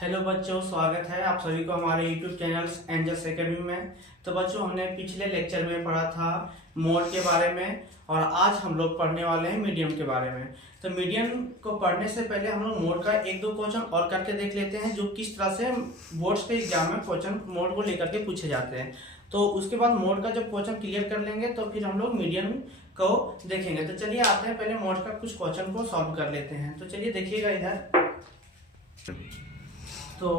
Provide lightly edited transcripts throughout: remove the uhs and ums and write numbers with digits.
Hello बच्चों, स्वागत है आप सभी को हमारे यूट्यूब चैनल एंजल्स एकेडमी में। तो बच्चों, हमने पिछले लेक्चर में पढ़ा था मोड के बारे में और आज हम लोग पढ़ने वाले हैं मीडियम के बारे में। तो मीडियम को पढ़ने से पहले हम लोग मोड का एक दो क्वेश्चन और करके देख लेते हैं, जो किस तरह से बोर्ड्स के एग्जाम में क्वेश्चन मोड को लेकर के पूछे जाते हैं। तो उसके बाद मोड का जब क्वेश्चन क्लियर कर लेंगे तो फिर हम लोग मीडियम को देखेंगे। तो चलिए आते हैं, पहले मोड का कुछ क्वेश्चन को सॉल्व कर लेते हैं। तो चलिए देखिएगा इधर। तो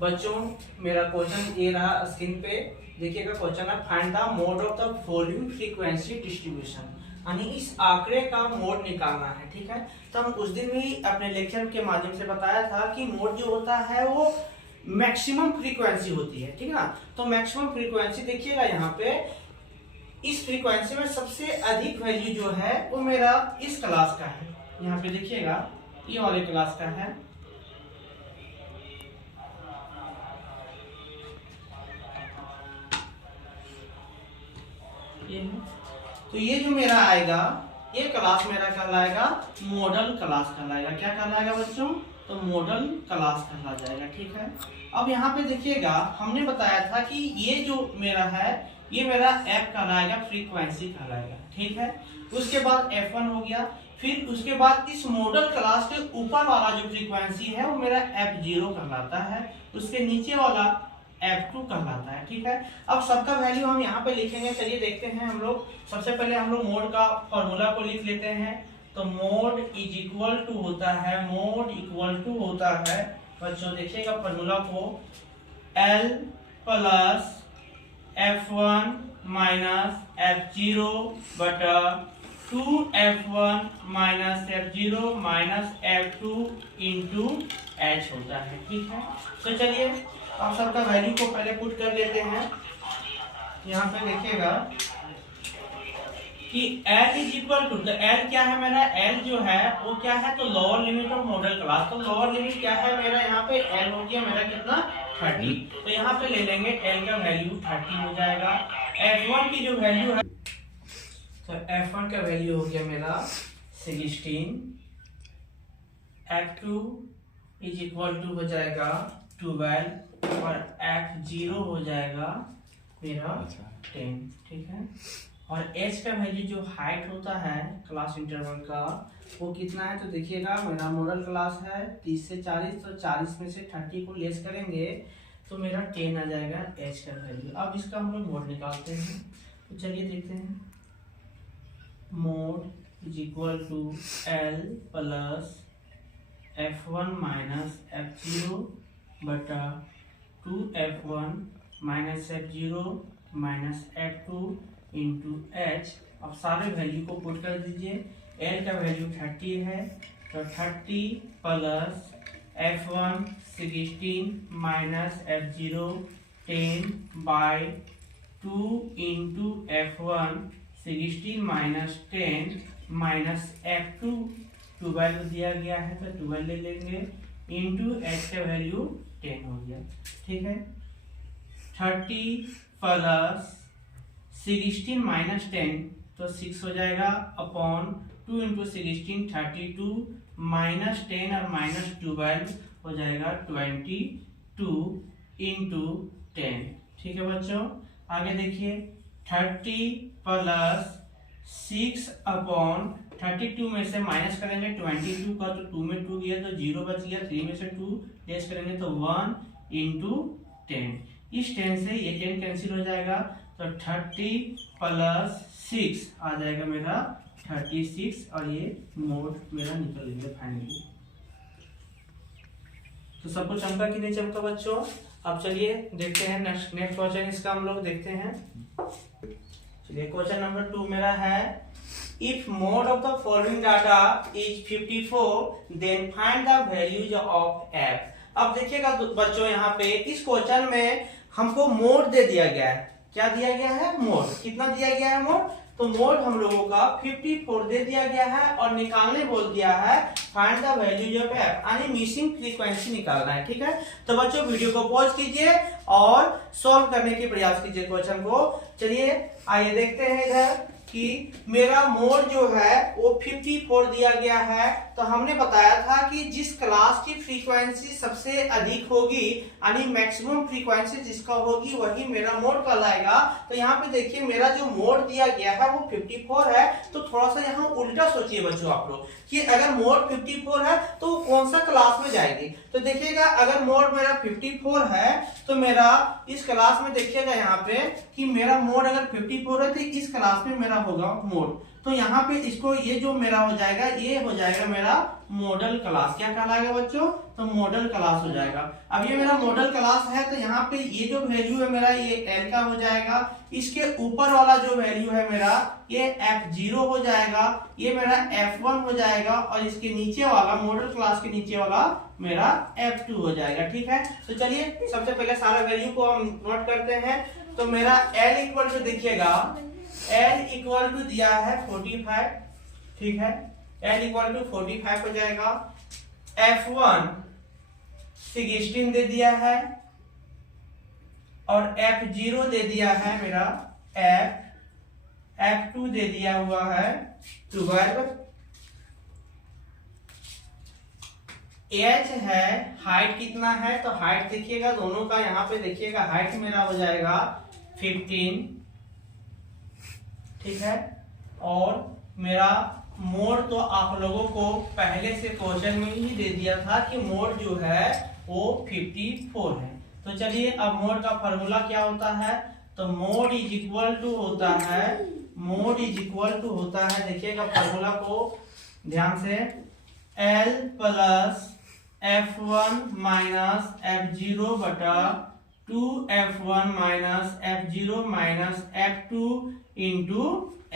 बच्चों, मेरा क्वेश्चन ये रहा स्क्रीन पे, देखिएगा। क्वेश्चन है find the mode of the following frequency distribution, यानी इस आंकड़े का मोड निकालना है। ठीक है, तो हम उस दिन भी अपने लेक्चर के माध्यम से बताया था कि मोड जो होता है वो मैक्सिमम फ्रीक्वेंसी होती है। ठीक है ना, तो मैक्सिमम फ्रीक्वेंसी देखिएगा यहाँ पे, इस फ्रीक्वेंसी में सबसे अधिक वैल्यू जो है वो मेरा इस क्लास का है। यहाँ पे देखिएगा, ये वाले क्लास का है। तो ये जो मेरा आएगा, ये क्लास मेरा कहलाएगा मॉडल क्लास कहलाएगा। क्या कहलाएगा बच्चों? तो मॉडल क्लास कहला जाएगा। ठीक है, अब यहाँ पे देखिएगा, हमने बताया था कि ये जो मेरा है ये मेरा एफ कहलाएगा, फ्रीक्वेंसी कहलाएगा। ठीक है, उसके बाद F1 हो गया, फिर उसके बाद इस मॉडल क्लास के ऊपर वाला जो फ्रीक्वेंसी है वो मेरा F0 कहलाता है, उसके नीचे वाला F2 कहलाता है। ठीक है, अब सबका वैल्यू हम यहाँ पे लिखेंगे। चलिए देखते हैं हम लोग। सबसे पहले हम लोग मोड का फॉर्मूला को लिख लेते हैं। तो मोड इज इक्वल टू होता है, मोड इक्वल टू होता है बच्चों, देखिएगा फॉर्मूला को, L plus F1 minus F0 बटा 2F1 minus F0 minus F2 into H होता है। ठीक है, तो चलिए आप सबका वैल्यू को पहले पुट कर लेते हैं। यहाँ पे देखिएगा कि L इज इक्वल टू, तो L क्या है मेरा? L जो है वो क्या है? तो lower limit of model class. तो लोअर लिमिट क्या है मेरा? यहाँ पे L हो गया मेरा कितना? 30। तो यहाँ पे ले लेंगे L का वैल्यू 30 हो जाएगा। F1 की जो वैल्यू है, तो F1 का वैल्यू हो गया मेरा 16। F2 इज इक्वल टू हो जाएगा 12 और F0 हो जाएगा मेरा 10। ठीक है, और H का वैल्यू जो हाइट होता है क्लास इंटरवल का वो कितना है? तो देखिएगा, मेरा मॉडल क्लास है 30 से 40, तो 40 में से 30 को लेस करेंगे तो मेरा 10 आ जाएगा H का वैल्यू। अब इसका हम लोग मोड निकालते हैं। तो चलिए देखते हैं। Mode is equal to L plus F1 minus F0 बटा 2F1 minus F0 minus F2 into H। अब सारे वैल्यू को पुट कर दीजिए। L का वैल्यू 30 है, तो 30 plus F1 16 minus F0 10 by 2 into F1 16 minus 10 minus F2 12 दिया गया है, तो 12 ले लेंगे, इंटू H का वैल्यू 10 हो गया। ठीक है, 30 प्लस 16 माइनस 10 तो 6 हो जाएगा, अपॉन 2 इंटू 16 32 माइनस 10 और माइनस 12 हो जाएगा 22 इंटू 10। ठीक है बच्चों, आगे देखिए। 30 प्लस 6 अपॉन 32 में से माइनस करेंगे 22 का, तो 2 में 2 गया तो 0 बच गया, 3 में से 2 लेस करेंगे तो 1 इंटू 10। इस 10 से ये 10 कैंसिल हो जाएगा, तो 30 प्लस 6 आ जाएगा मेरा 36, और ये मोड मेरा निकल गया फाइनली। तो सब कुछ चमका कि नहीं चमका बच्चों? अब चलिए देखते हैं नेक्स्ट क्वेश्चन इसका हम लोग देखते हैं। चलिए, क्वेश्चन नंबर 2 मेरा है, if mode of the following data is 54 then find the values of f। अब देखिएगा बच्चों, यहाँ पे इस क्वेश्चन में हमको मोड दे दिया गया है। क्या दिया गया है? मोड। कितना दिया गया है मोड? तो मोड हम लोगों का 54 दे दिया गया है, और निकालने बोल दिया है find the values of f, यानी मिसिंग फ्रीक्वेंसी निकालना है। ठीक है, तो बच्चों वीडियो को पॉज कीजिए और सॉल्व करने के प्रयास कीजिए क्वेश्चन को। चलिए आइए देखते हैं इधर। कि मेरा मोड जो है वो 54 दिया गया है। तो हमने बताया था कि जिस क्लास की फ्रीक्वेंसी सबसे अधिक होगी यानी मैक्सिमम फ्रीक्वेंसी जिसका होगी वही मेरा मोड कहलाएगा। तो यहाँ पे देखिए मेरा जो मोड दिया गया है वो 54 है। तो थोड़ा सा यहाँ उल्टा सोचिए बच्चों आप लोग कि अगर मोड 54 है तो वो कौन सा क्लास में जाएगी। तो देखिएगा अगर मोड मेरा 54 है तो मेरा इस क्लास में देखिएगा यहाँ पे कि मेरा मोड अगर 54 है तो इस क्लास में मेरा होगा मोड। तो यहाँ पे इसको ये जो मेरा हो जाएगा ये हो जाएगा मेरा मॉडल क्लास। क्या कहलाएगा बच्चों? तो मॉडल क्लास हो जाएगा। अब ये मेरा मॉडल क्लास है तो यहाँ पे ये जो वैल्यू है मेरा ये L का हो जाएगा। इसके ऊपर वाला जो वैल्यू है मेरा ये F0 हो जाएगा, ये मेरा F1 हो जाएगा और इसके नीचे वाला मॉडल क्लास के नीचे वाला मेरा F2 हो जाएगा। ठीक है, तो चलिए सबसे पहले सारा वैल्यू को हम नोट करते हैं। तो मेरा L इक्वल टू देखिएगा L इक्वल टू दिया है 45। ठीक है, L इक्वल टू 45 हो जाएगा। F1 16 दे दिया है और F0 दे दिया है मेरा F2 दे दिया हुआ है 12। H है, हाइट कितना है तो हाइट देखिएगा दोनों का यहाँ पे देखिएगा हाइट मेरा हो जाएगा 15। ठीक है, और मेरा मोड तो आप लोगों को पहले से क्वेश्चन में ही दे दिया था कि मोड जो है वो 54 है। तो चलिए अब मोड का फॉर्मूला क्या होता है। तो मोड इज इक्वल टू होता है, मोड इज इक्वल टू होता है, देखिएगा फॉर्मूला को ध्यान से, L plus F1 minus F0 बटा 2F1 minus F0 minus F2 into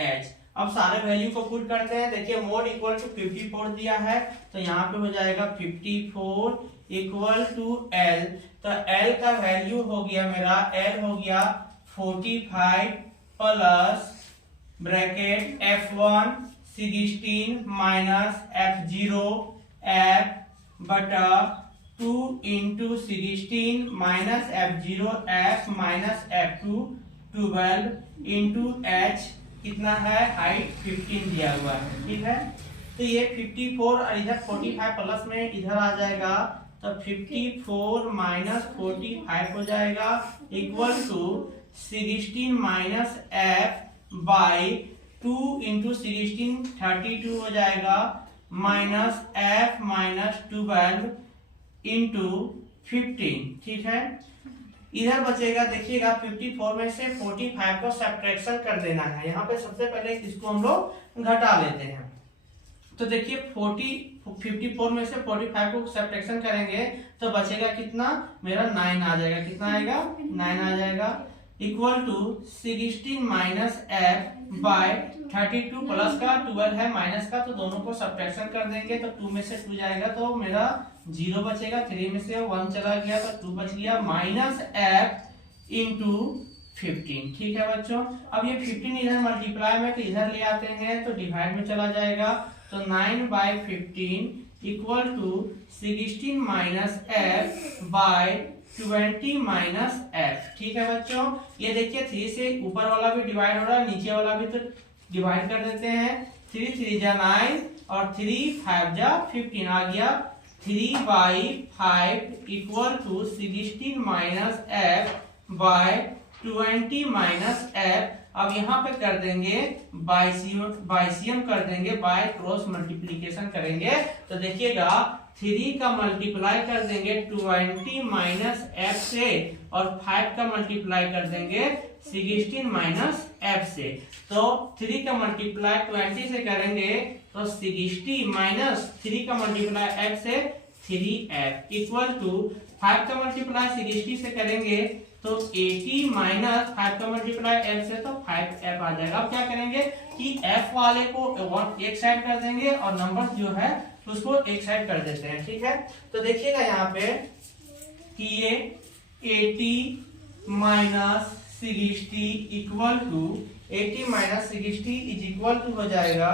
H। अब सारे वैल्यू को पुट करते हैं। देखिए मोड इक्वल टू 54 दिया है तो यहाँ पे हो जाएगा 54 इक्वल टू L। तो L का वैल्यू हो गया मेरा, L हो गया 45 plus bracket F1 16 minus F0 F बटा 2 into 16 minus F0 F minus F2 12 into H कितना है, हाइट 15 दिया हुआ है। ठीक है, तो ये 54 और इधर 45 प्लस में इधर आ जाएगा तो 54 माइनस 45 हो जाएगा equal to 16 minus F by 2 into 16 32 हो जाएगा माइनस F माइनस 12 इंटू 15। ठीक है, इधर बचेगा देखिएगा 54 में से 45 को सब्ट्रैक्शन कर देना है। यहाँ पे सबसे पहले इसको हम लोग घटा लेते हैं। तो देखिए 54 में से 45 को सब्ट्रैक्शन करेंगे तो बचेगा कितना, मेरा 9 आ जाएगा। कितना आएगा, 9 आ जाएगा equal to 16 minus F by 32 plus का 12 है माइनस का, तो दोनों को सब्ट्रैक्शन कर देंगे तो 2 में से 2 जाएगा तो मेरा 0 बचेगा। 3 में से 1 चला गया तो 2 बच गया माइनस F इंटू 15। ठीक है बच्चों, अब ये 15 इधर मल्टीप्लाई में तो इधर ले आते हैं तो डिवाइड में चला जाएगा तो 9 by 15 equal to 16 minus F by 20 minus F। ठीक है बच्चों, ये देखिए 3 से ऊपर वाला भी डिवाइड हो रहा है, नीचे वाला भी तो डिवाइड कर देते हैं। 3 3 जा 9 और 3 5 जा 15 आ गया। 3 by 5 equal to 16 minus F by 20 minus F। अब यहाँ पे कर देंगे बाइसियम कर देंगे, बाय क्रॉस मल्टीप्लीकेशन करेंगे तो देखिएगा 3 का मल्टीप्लाई कर देंगे 20 माइनस F से और 5 का मल्टीप्लाई कर देंगे 16 माइनस F से। तो 3 का मल्टीप्लाई 20 से करेंगे तो 60 माइनस 3 का मल्टीप्लाई F से 3F इक्वल टू 5 का मल्टीप्लाई 60 से करेंगे तो 80 माइनस 5 का मल्टीप्लाई F से तो 5F आ जाएगा। अब क्या करेंगे कि F वाले को एक साइड कर देंगे और नंबर जो है उसको एक साइड कर देते हैं। ठीक है, तो देखिएगा यहाँ पे कि ये 80 minus 60 equal to 80 minus 60 is equal to हो जाएगा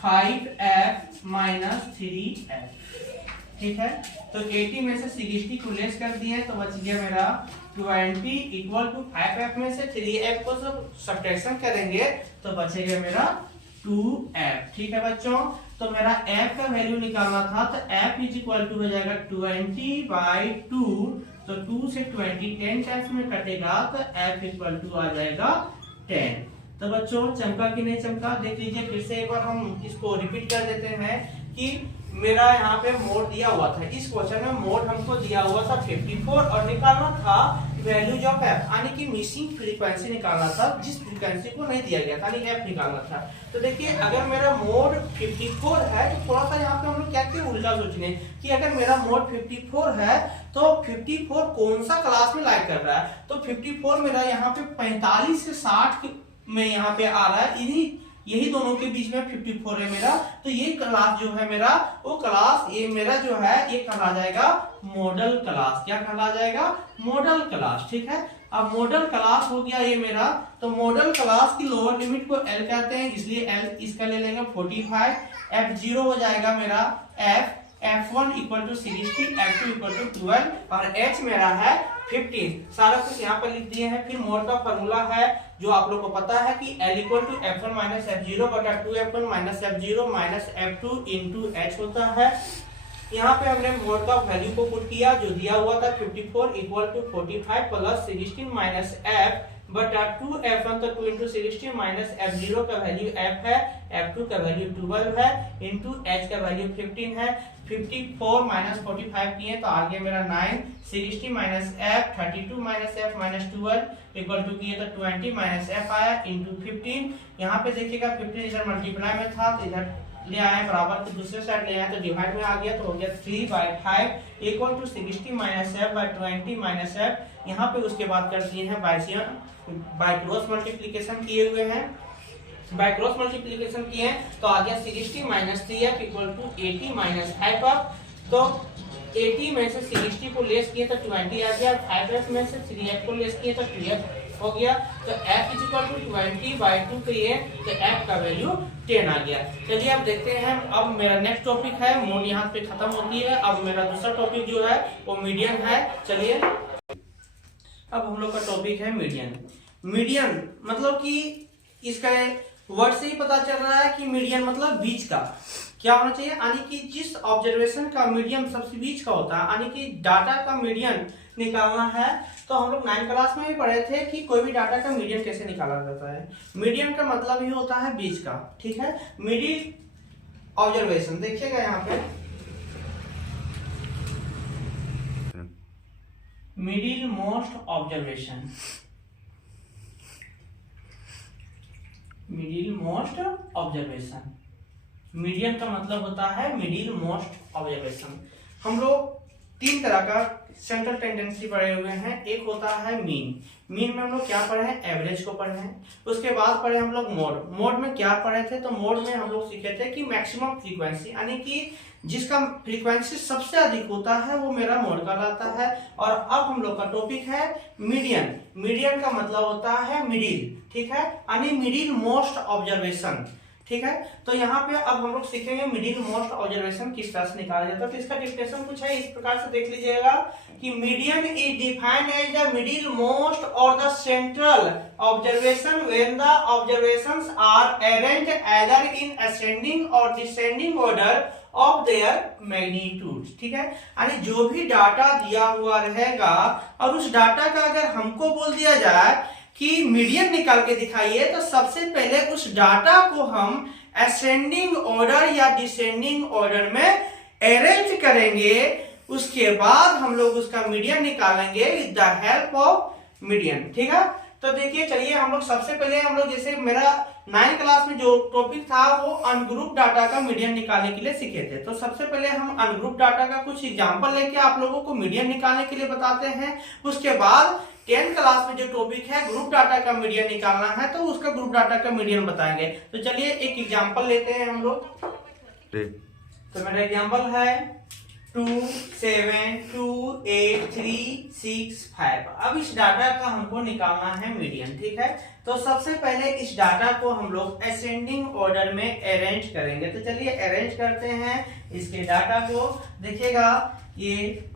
5F माइनस 3F। ठीक है। तो 80 में से 60 को लेस कर दिए तो बच गया मेरा 20 इक्वल टू 5f में से 3f को सब्ट्रैक्शन करेंगे तो बचेगा मेरा 2f। ठीक है बच्चों, तो मेरा f का वैल्यू निकालना था तो f इज इक्वल टू हो जाएगा 20/2, तो 2 से 20 10 टाइम्स में कटेगा तो f इक्वल टू आ जाएगा 10। तो बच्चों चमका कि नहीं चमका, देख लीजिए फिर से एक बार हम इसको रिपीट कर देते हैं कि मेरा यहाँ पे मोड दिया हुआ था, इस क्वेश्चन में मोड हमको दिया हुआ था 54 और निकालना था वैल्यूज ऑफ एफ, यानी कि मिसिंग फ्रीक्वेंसी निकालना था जिस फ्रीक्वेंसी को नहीं दिया गया था, यानी एफ निकालना था। तो देखिए अगर मेरा मोड 54 है तो थोड़ा सा यहाँ पे हम लोग क्या किए उल्टा सोचने कि अगर मेरा मोड 54 है तो 54 कौन सा क्लास में लाइक कर रहा है, तो 54 मेरा यहाँ पे 45 से 60 में यहाँ पे आ रहा है, यही दोनों के बीच में 54 है मेरा। तो ये क्लास जो है मेरा वो क्लास ये मेरा जो है ये कहला जाएगा मॉडल क्लास। क्या कहला जाएगा? Model class. ठीक है, अब मॉडल क्लास हो गया ये मेरा। तो मॉडल क्लास की लोअर लिमिट को L कहते हैं, इसलिए L इसका ले लेंगे 45। F0 हो जाएगा मेरा F1 equal to 60, F2 equal to 12 और H मेरा है 15। सारा कुछ यहाँ पर लिख दिए हैं। फिर मोड का फॉर्मूला है जो आप लोग को पता है कि L equal to F1 minus F0 बटा 2F1 minus F0 minus F2 into H होता है। यहाँ पे हमने मोड का वैल्यू को पुट किया जो दिया हुआ था 54 equal to 45 plus 16 minus F बटा 2F1 तो 2 इंटू 16 माइनस F0 का वैल्यू F है, F2 का वैल्यू 12 है इंटू H का वैल्यू 15 है। 54 माइनस 45 किए तो आगे मेरा 9, 60 minus F 32 minus F minus 12 equal to किए तो 20 माइनस F आया इंटू 15। यहाँ पे देखिएगा 15 इधर मल्टीप्लाई में था तो इधर ले आए बराबर तो दूसरे साइड ले आए तो डिवाइड में आ गया तो हो गया 3/5 equal to 60 minus F by 20 minus F। यहाँ पे उसके बाद कर दिए हैं बाय क्रॉस मल्टीप्लिकेशन किए हुए हैं, बाय क्रॉस मल्टीप्लिकेशन किए हैं तो आ गया 60 minus 3F equal to 80 minus 5F। तो 80 में से 60 को लेस किए तो 20 आ गया, 5F में से 3F को लेस किए तो 2F हो गया। तो F इज इक्वल टू 20/2 किए तो F का वैल्यू 10 आ गया। चलिए अब देखते हैं, अब मेरा नेक्स्ट टॉपिक है मोड यहाँ पे खत्म होती है। अब मेरा दूसरा टॉपिक जो है वो मीडियन है। चलिए अब हम लोग का टॉपिक है मीडियन। मीडियन मतलब कि इसका वर्ड से ही पता चल रहा है कि मीडियन मतलब बीच का क्या होना चाहिए, यानी कि जिस ऑब्जर्वेशन का मीडियम सबसे बीच का होता है, यानी कि डाटा का मीडियन निकालना है। तो हम लोग 9 क्लास में भी पढ़े थे कि कोई भी डाटा का मीडियन कैसे निकाला जाता है। मीडियन का मतलब ही होता है बीच का। ठीक है, मिडिल ऑब्जर्वेशन देखिएगा यहाँ पे middle most observation, middle most observation. Median का मतलब होता है मिडिल मोस्ट ऑब्जर्वेशन। हम लोग 3 तरह का सेंट्रल टेंडेंसी पढ़े हुए हैं। एक होता है मीन, मीन में हम लोग क्या पढ़े हैं? एवरेज को पढ़े हैं। उसके बाद पढ़े हम लोग मोड, मोड में क्या पढ़े थे? तो मोड में हम लोग सीखे थे कि मैक्सिमम फ्रीक्वेंसी, यानी कि जिसका फ्रीक्वेंसी सबसे अधिक होता है वो मेरा मोड कहलाता है। और अब हम लोग का टॉपिक है मीडियन। मीडियन का मतलब होता है मिडिल, ठीक है, यानी मिडिल मोस्ट ऑब्जर्वेशन। ठीक है, तो यहाँ पे अब हम लोग सीखेंगे मिडिल मोस्ट ऑब्जर्वेशन किस तरह से निकाला जाता है। तो इसका डिफिनेशन कुछ है इस प्रकार से, देख लीजिएगा कि median is defined as the middle most और the central observation when the observations are arranged either in ascending or descending order of their magnitude. ठीक है, यानी जो भी डाटा दिया हुआ रहेगा और उस डाटा का अगर हमको बोल दिया जाए कि मीडियन निकाल के दिखाइए तो सबसे पहले उस डाटा को हम असेंडिंग ऑर्डर या डिसेंडिंग ऑर्डर में अरेंज करेंगे। उसके बाद हम लोग उसका मीडियन निकालेंगे with the help of median. ठीक है, तो देखिए चलिए हम लोग सबसे पहले हम लोग जैसे मेरा 9 क्लास में जो टॉपिक था वो अनग्रुप डाटा का मीडियन निकालने के लिए सीखे थे। तो सबसे पहले हम अनग्रुप डाटा का कुछ एग्जांपल लेके आप लोगों को मीडियन निकालने के लिए बताते हैं। उसके बाद 10 क्लास में जो टॉपिक है ग्रुप डाटा का मीडियन निकालना है तो उसका ग्रुप डाटा का मीडियन बताएंगे। तो चलिए एक एग्जांपल लेते हैं हम लोग। तो मेरा एग्जांपल है 2 7 2 8 3 6 5। अब इस डाटा का हमको निकालना है मीडियन, ठीक है। तो सबसे पहले इस डाटा को हम लोग असेंडिंग ऑर्डर में अरेंज करेंगे। तो चलिए अरेंज करते हैं इसके डाटा को। देखिएगा ये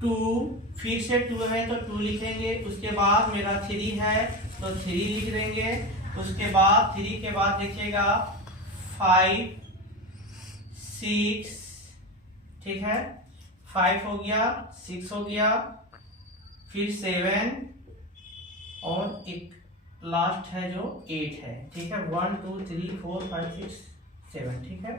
2 फिर से 2 है तो 2 लिखेंगे, उसके बाद मेरा 3 है तो 3 लिख देंगे, उसके बाद 3 के बाद देखिएगा 5 6, ठीक है, 5 हो गया, 6 हो गया, फिर 7 और एक लास्ट है जो 8 है, ठीक है। 1 2 3 4 5 6 7, ठीक है।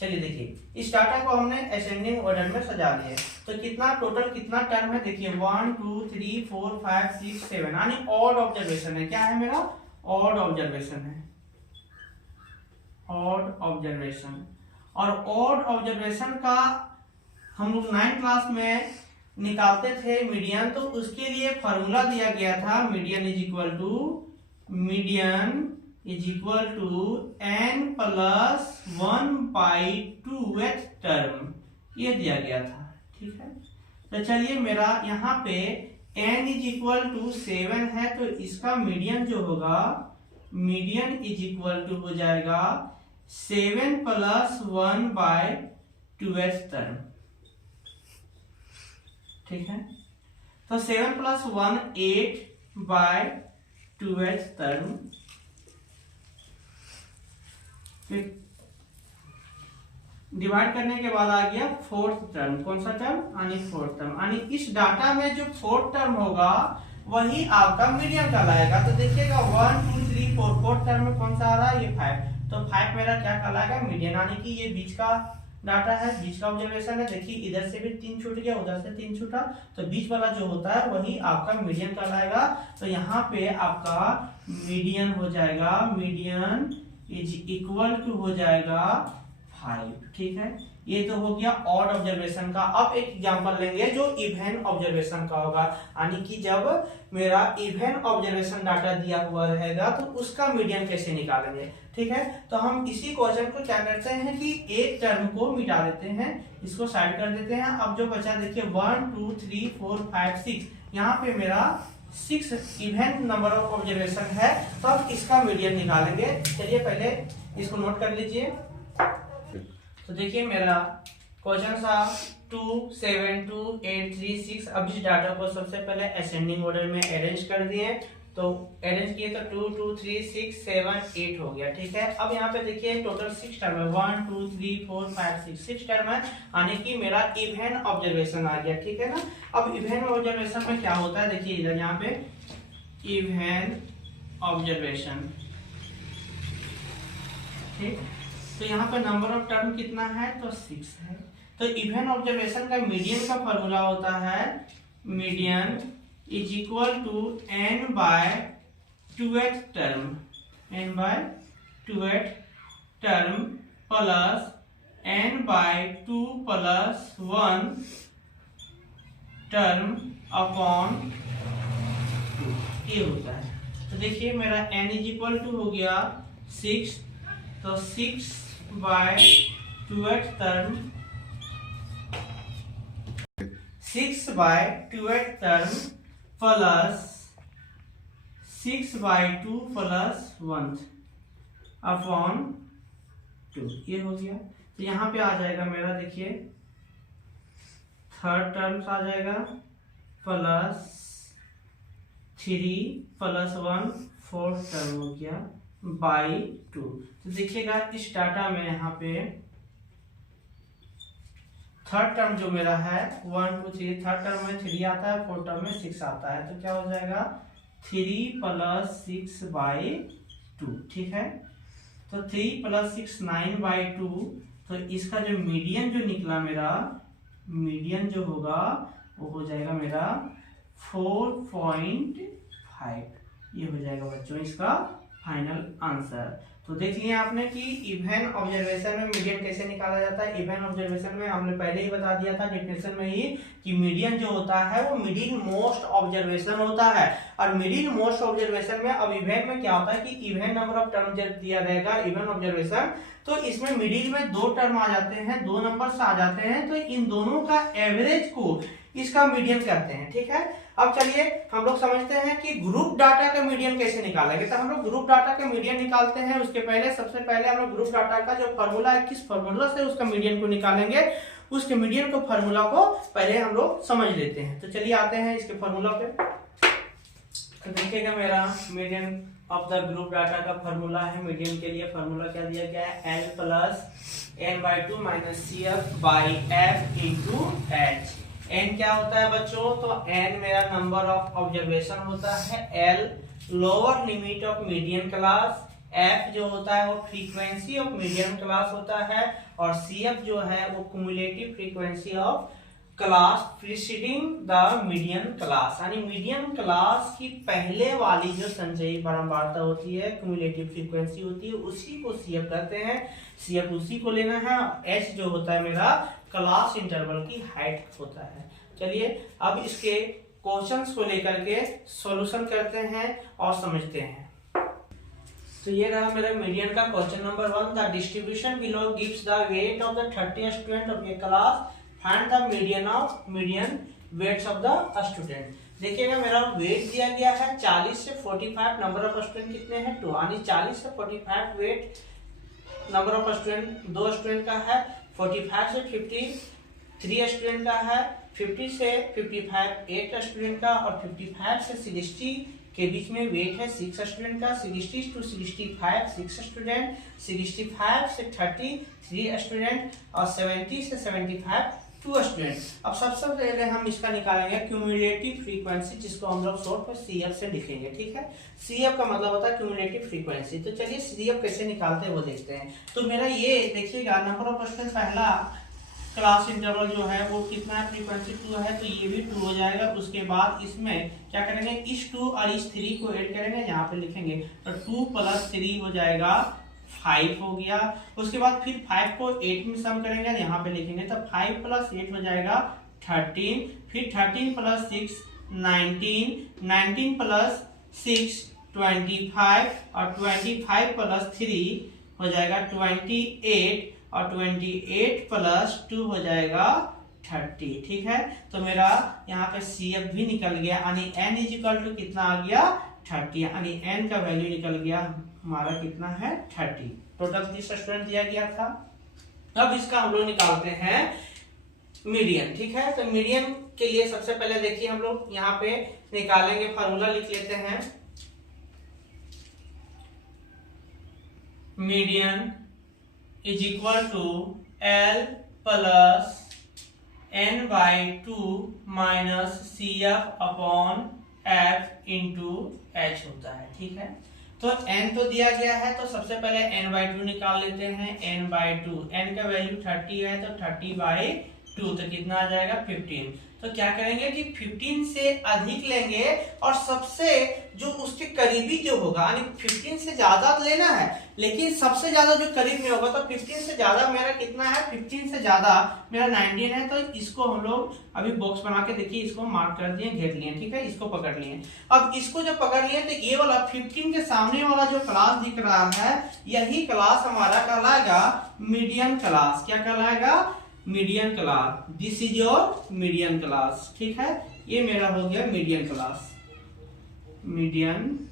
चलिए देखिए इस डाटा को हमने असेंडिंग ऑर्डर में सजा दिया। तो कितना टोटल कितना टर्म है, देखिए 1 2 3 4 5 6 7, यानी ऑड ऑब्जर्वेशन है। क्या है मेरा? ऑड ऑब्जर्वेशन है, ऑड ऑब्जर्वेशन। और ऑड ऑब्जर्वेशन का हम लोग 9th क्लास में निकालते थे मीडियन, तो उसके लिए फॉर्मूला दिया गया था median is equal to n plus 1/2th term, ये दिया गया था, ठीक है। तो चलिए मेरा यहाँ पे n इज इक्वल टू 7 है, तो इसका मीडियन जो होगा, मीडियन इज इक्वल टू हो जाएगा 7 प्लस 1/2th टर्म, ठीक है। तो 7 प्लस 1 8/2th टर्म, डिवाइड करने के बाद आ गया 4th टर्म। कौन सा टर्म? यानी 4th टर्म। यानी इस डाटा में जो 4th टर्म होगा वही आपका मीडियन कहलाएगा। तो देखिएगा 1 2 3 4, 4th टर्म में कौन सा आ रहा है? ये 5। तो 5 मेरा क्या कहलाएगा? मीडियन। यानी कि ये बीच का डाटा है, बीच का ऑब्जर्वेशन है। देखिए इधर से भी 3 छूट गया, उधर से 3 छूटा, तो बीच वाला जो होता है वही आपका मीडियन कहलाएगा। तो यहाँ पे आपका मीडियन हो जाएगा, मीडियन इज इक्वल टू हो जाएगा 5, ठीक है। ये तो हो गया ऑड ऑब्जर्वेशन का। अब एक एग्जांपल लेंगे जो इवन ऑब्जर्वेशन का होगा, यानी कि जब मेरा इवन ऑब्जर्वेशन डाटा दिया हुआ रहेगा तो उसका मीडियन कैसे निकालेंगे, ठीक है। तो हम इसी क्वेश्चन को क्या करते हैं कि एक टर्म को मिटा देते हैं, इसको साइड कर देते हैं। अब जो बचा देखिए 1 2 3 4 5 6, यहाँ पे मेरा 6 इवन नंबर ऑफ ऑब्जर्वेशन है, तो अब इसका मीडियन निकालेंगे। चलिए पहले इसको नोट कर लीजिए। तो देखिए मेरा क्वेश्चन था 2 7 2 8 3 6। अब इस डाटा को सबसे पहले असेंडिंग ऑर्डर में अरेंज कर दिए, तो अरेंज किए तो 2 2 3 6 7 8 हो गया, ठीक है। अब यहाँ पे देखिए टोटल 6 टर्म है, 1 2 3 4 5 6 टर्म है, यानी कि मेरा इवन ऑब्जर्वेशन आ गया, ठीक है ना। अब इवन ऑब्जर्वेशन में क्या होता है, देखिए इधर यहाँ पे इवन ऑब्जर्वेशन, ठीक। तो यहाँ पे नंबर ऑफ टर्म कितना है? तो 6 है। तो इवन ऑब्जर्वेशन का मीडियन का फॉर्मूला होता है median is equal to n/2th term, n/2th term plus n/2 plus 1 term upon 2, ये होता है। तो देखिए मेरा n इज इक्वल टू हो गया 6, तो 6/2th term, 6/2th term plus 6/2 plus 1 upon 2, ये हो गया। तो यहाँ पे आ जाएगा मेरा, देखिए 3rd टर्म्स आ जाएगा प्लस 3 प्लस 1 4th टर्म हो गया बाई 2। तो देखिएगा इस डाटा में यहाँ पे 3rd टर्म जो मेरा है 1 2 3, 3rd टर्म में 3 आता है, 4th टर्म में 6 आता है, तो क्या हो जाएगा 3 प्लस 6/2, ठीक है। तो 3 प्लस 6 9/2। तो इसका जो मीडियन जो निकला मेरा, मीडियन जो होगा वो हो जाएगा मेरा 4.5, ये हो जाएगा बच्चों इसका फाइनल आंसर। तो देख लिया आपने कि इवन ऑब्जर्वेशन में मीडियन कैसे निकाला जाता है। इवन ऑब्जर्वेशन में हमने पहले ही बता दिया था डेफिनेशन में ही कि मीडियन जो होता है वो मिडिल मोस्ट ऑब्जर्वेशन होता है। और मिडिल मोस्ट ऑब्जर्वेशन में अब इवन में क्या होता है कि इवन नंबर ऑफ टर्म जब दिया रहेगा इवन ऑब्जर्वेशन, तो इसमें मिडिल में 2 टर्म आ जाते हैं, 2 नंबर्स आ जाते हैं, तो इन दोनों का एवरेज को इसका मीडियन कहते हैं। ठीक है, अब चलिए हम लोग समझते हैं कि ग्रुप डाटा का मीडियन कैसे निकालेंगे। तो हम लोग ग्रुप डाटा का मीडियन निकालते हैं, उसके पहले सबसे पहले हम लोग ग्रुप डाटा का जो फॉर्मूला है किस फॉर्मूला से उसका मीडियन को निकालेंगे, उसके मीडियन को फॉर्मूला को पहले हम लोग समझ लेते हैं। तो चलिए आते हैं इसके फॉर्मूला पे। तो देखिएगा मेरा median of the group data का फॉर्मूला है। मीडियन के लिए फॉर्मूला क्या दिया गया है, L plus n/2 minus CF by F into H। n क्या होता है बच्चों, तो n मेरा नंबर ऑफ ऑब्जर्वेशन होता है, L lower limit of median class, F जो होता है वो फ्रीक्वेंसी ऑफ मीडियन क्लास होता है, और CF जो है वो cumulative frequency of class preceding the median class, यानी मीडियन क्लास की पहले वाली जो संचयी बारंबारता होती है, क्युमुलेटिव फ्रीक्वेंसी होती है, उसी को CF कहते हैं। CF उसी को लेना है। H जो होता है मेरा क्लास इंटरवल की हाइट होता है। चलिए अब इसके क्वेश्चंस को लेकर के सॉल्यूशन करते हैं और समझते हैं। तो ये रहा मेरा मीडियन का question number 1। The distribution below gives the weight of the 30 student of a class, find the median weights of the student. देखिएगा मेरा वेट दिया गया है 40 से 45, नंबर ऑफ स्टूडेंट कितने हैं 2, यानी 40 से 45 weight number of student 2 student का है, 45 से 50 3 स्टूडेंट का है, 50 से 55 8 स्टूडेंट का, और 55 से 60 के बीच में वेट है 6 स्टूडेंट का, 60 to 65 6 स्टूडेंट, 65 से 30 3 स्टूडेंट, और 70 से 75 2 स्टूडेंट। अब सबसे पहले हम इसका निकालेंगे क्यूमुलेटिव फ्रीक्वेंसी, जिसको हम लोग शॉर्ट में CF से लिखेंगे। ठीक है, CF का मतलब होता है क्यूमुलेटिव फ्रीक्वेंसी। तो चलिए CF कैसे निकालते हैं वो देखते हैं। तो मेरा ये देखिएगा नंबर ऑफ स्टूडेंट पहला क्लास इंटरवल जो है वो कितना है, फ्रीक्वेंसी 2 है, तो ये भी 2 हो जाएगा। उसके बाद इसमें क्या करेंगे, इस 2 और इस 3 को ऐड करेंगे, यहाँ पे लिखेंगे, तो 2 + 3 हो जाएगा 5 हो गया। उसके बाद फिर 5 को 8 में सम करेंगे, यहाँ पे लिखेंगे, तो 5 + 8 हो जाएगा 13, फिर 13 + 6 19, 19 + 6 25, और 25 + 3 हो जाएगा 28, और 28 + 2 हो जाएगा 30। ठीक है, तो मेरा यहाँ पे CF भी निकल गया, यानी n = कितना आ गया 30, यानी n का वैल्यू निकल गया हमारा कितना है 30। टोटल 30 स्टूडेंट दिया गया था। अब इसका हम लोग निकालते हैं मीडियन। ठीक है, तो मीडियन के लिए सबसे पहले देखिए हम लोग यहाँ पे निकालेंगे, फार्मूला लिख लेते हैं। Median = L + n/2 minus CF/F into H होता है। ठीक है, तो n तो दिया गया है, तो सबसे पहले n/2 निकाल लेते हैं। n/2, n का वैल्यू 30 है, तो 30/2, तो कितना आ जाएगा 15। तो क्या करेंगे कि 15 से अधिक लेंगे, और सबसे जो उसके करीबी जो होगा, यानी 15 से ज्यादा लेना है, लेकिन सबसे ज्यादा जो करीब में होगा, तो 15 से ज्यादा मेरा कितना है, 15 से ज्यादा मेरा 19 है। तो इसको हम लोग अभी बॉक्स बना के देखिए, इसको मार्क कर दिए, घेर लिए। ठीक है, इसको पकड़ लिए। अब इसको जब पकड़ लिए, तो ये वाला 15 के सामने वाला जो क्लास दिख रहा है, यही क्लास हमारा कहलाएगा मीडियन क्लास। क्या कहलाएगा, median class. This is your median class. ठीक है, ये मेरा हो गया मीडियन क्लास, मीडियन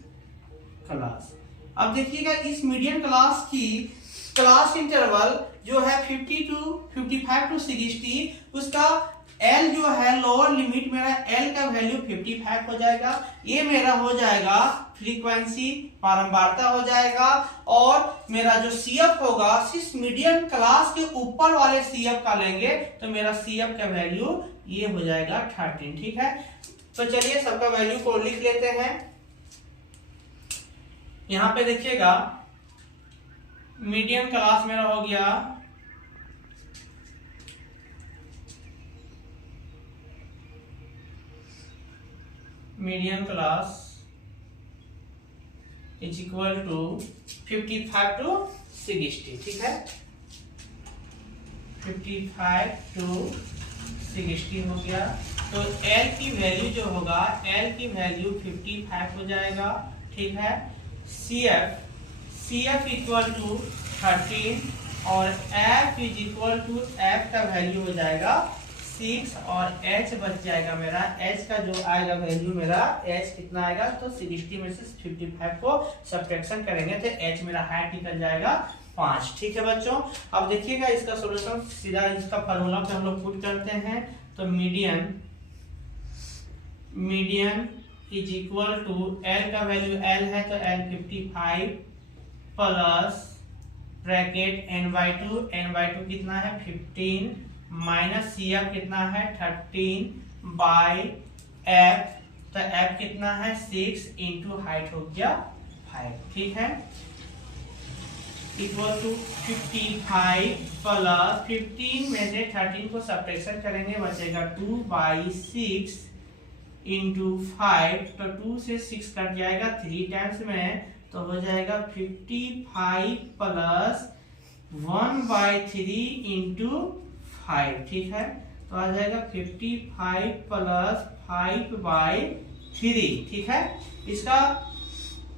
क्लास। अब देखिएगा इस मीडियन क्लास की क्लास इंटरवल जो है 55 to 60, उसका L जो है लोअर लिमिट, मेरा L का वैल्यू 55 हो जाएगा। ये मेरा हो जाएगा फ्रीक्वेंसी, बारंबारता हो जाएगा, और मेरा जो CF होगा इस मीडियन क्लास के ऊपर वाले CF का लेंगे, तो मेरा CF का वैल्यू ये हो जाएगा 13। ठीक है, तो चलिए सबका वैल्यू को लिख लेते हैं। यहाँ पे देखिएगा मीडियन क्लास मेरा हो गया median class = is equal to 55 to 60, ठीक है। 55 to 60 हो गया। तो L की वैल्यू जो होगा, L की वैल्यू 55 हो जाएगा, ठीक है। CF इक्वल टू 13 और F is equal to F का वैल्यू हो जाएगा 6 और H बच जाएगा मेरा। H का जो आएगा वैल्यू मेरा, H कितना आएगा, तो 60 में से 55 को सब्ट्रैक्शन करेंगे तो H मेरा हाइट निकल जाएगा 5, ठीक है बच्चों। अब देखिएगा इसका सॉल्यूशन सीधा इसका फार्मूला पे हम लोग पुट करते हैं। तो median is equal to L का वैल्यू L है तो L 55 प्लस ब्रैकेट n/2 कितना है 15 माइनस CF कितना है 13 बाय F, तो F कितना है 6 इंटू हाइट हो गया 5, ठीक है। इक्वल टू 55 प्लस 15 में से 13 को सब्ट्रैक्शन करेंगे, बचेगा 2/6 इंटू 5, तो 2 से 6 कट जाएगा 3 टाइम्स में, तो हो जाएगा 55 प्लस 1/3 इंटू 5, ठीक है। तो आ जाएगा 55 प्लस 5/3, ठीक है। इसका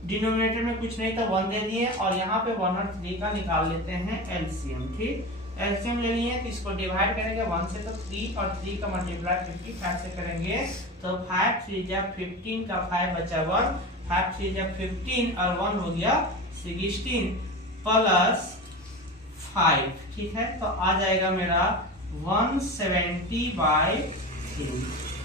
डिनोमिनेटर में कुछ नहीं तो 1 दे दिए और यहाँ पे 1 और 3 का निकाल लेते हैं एलसीएम, ठीक। एलसीएम ले लिए तो इसको डिवाइड करेंगे 1 से, तो 3 और 3 का मल्टीप्लाई 55 से करेंगे तो 5 3 जा 15 का 5 बचा 1, 5 3 जा 15 और 1 हो गया 16 प्लस 5, ठीक है। तो आ जाएगा मेरा 170/3,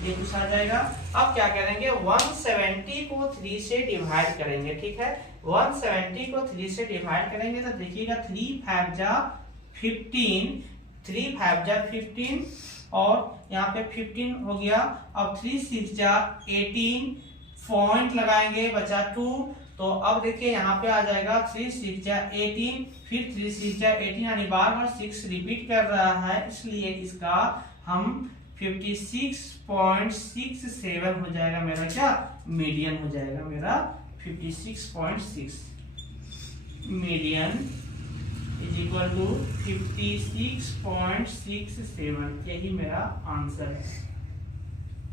ये कुछ आ जाएगा। अब क्या करेंगे, 170 को 3 से डिवाइड करेंगे, ठीक है। 170 को 3 से डिवाइड करेंगे तो देखिएगा 3 5 जा 15 और यहाँ पे 15 हो गया। अब 3 6 जा 18, पॉइंट लगाएंगे, बचा 2। तो अब देखिए यहाँ पे आ जाएगा 3 6 जा 18, फिर 3 6 जा 18, यानी बार 6 रिपीट कर रहा है, इसलिए इसका हम 56.67 हो जाएगा मेरा, क्या मीडियन हो जाएगा मेरा 56.6। मीडियन इज इक्वल टू 56.67, यही मेरा आंसर है,